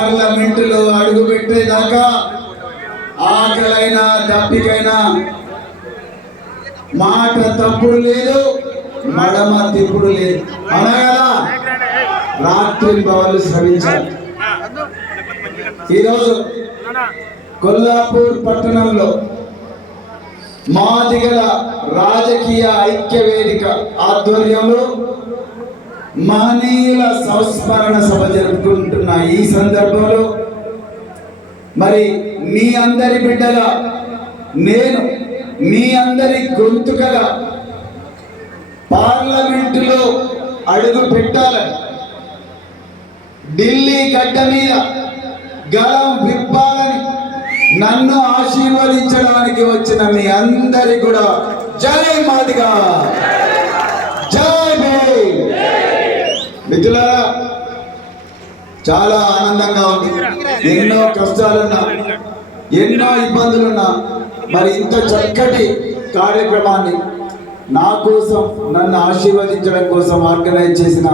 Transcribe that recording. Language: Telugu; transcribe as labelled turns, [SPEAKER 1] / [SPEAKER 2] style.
[SPEAKER 1] పార్లమెంటులో అడుగు పెట్టేదాకా ఆకలైనా దప్పికైనా మాట తప్పుడు లేదు మడమ తిప్పుడు లేదు. అనగలా రాత్రి భవన్లు శ్రమించాలి. ఈరోజు కొల్లాపూర్ పట్టణంలో మాదిగల రాజకీయ ఐక్య వేదిక ఆధ్వర్యంలో మహనీయుల సంస్మరణ సభ జరుపుకుంటున్న ఈ సందర్భంలో మరి మీ అందరి బిడ్డల నేను మీ అందరి గొంతుకల పార్లమెంటులో అడుగు పెట్టాలని ఢిల్లీ గడ్డ మీద గలం నన్ను ఆశీర్వదించడానికి వచ్చిన మీ అందరి కూడా జై మాదిగా. జై భీమ్. మిత్రులారా చాలా ఆనందంగా ఉంది. ఎన్నో కష్టాలున్నా ఎన్నో ఇబ్బందులున్నా మరి ఇంత చక్కటి కార్యక్రమాన్ని నా కోసం నన్ను ఆశీర్వదించడం కోసం ఆర్గనైజ్ చేసిన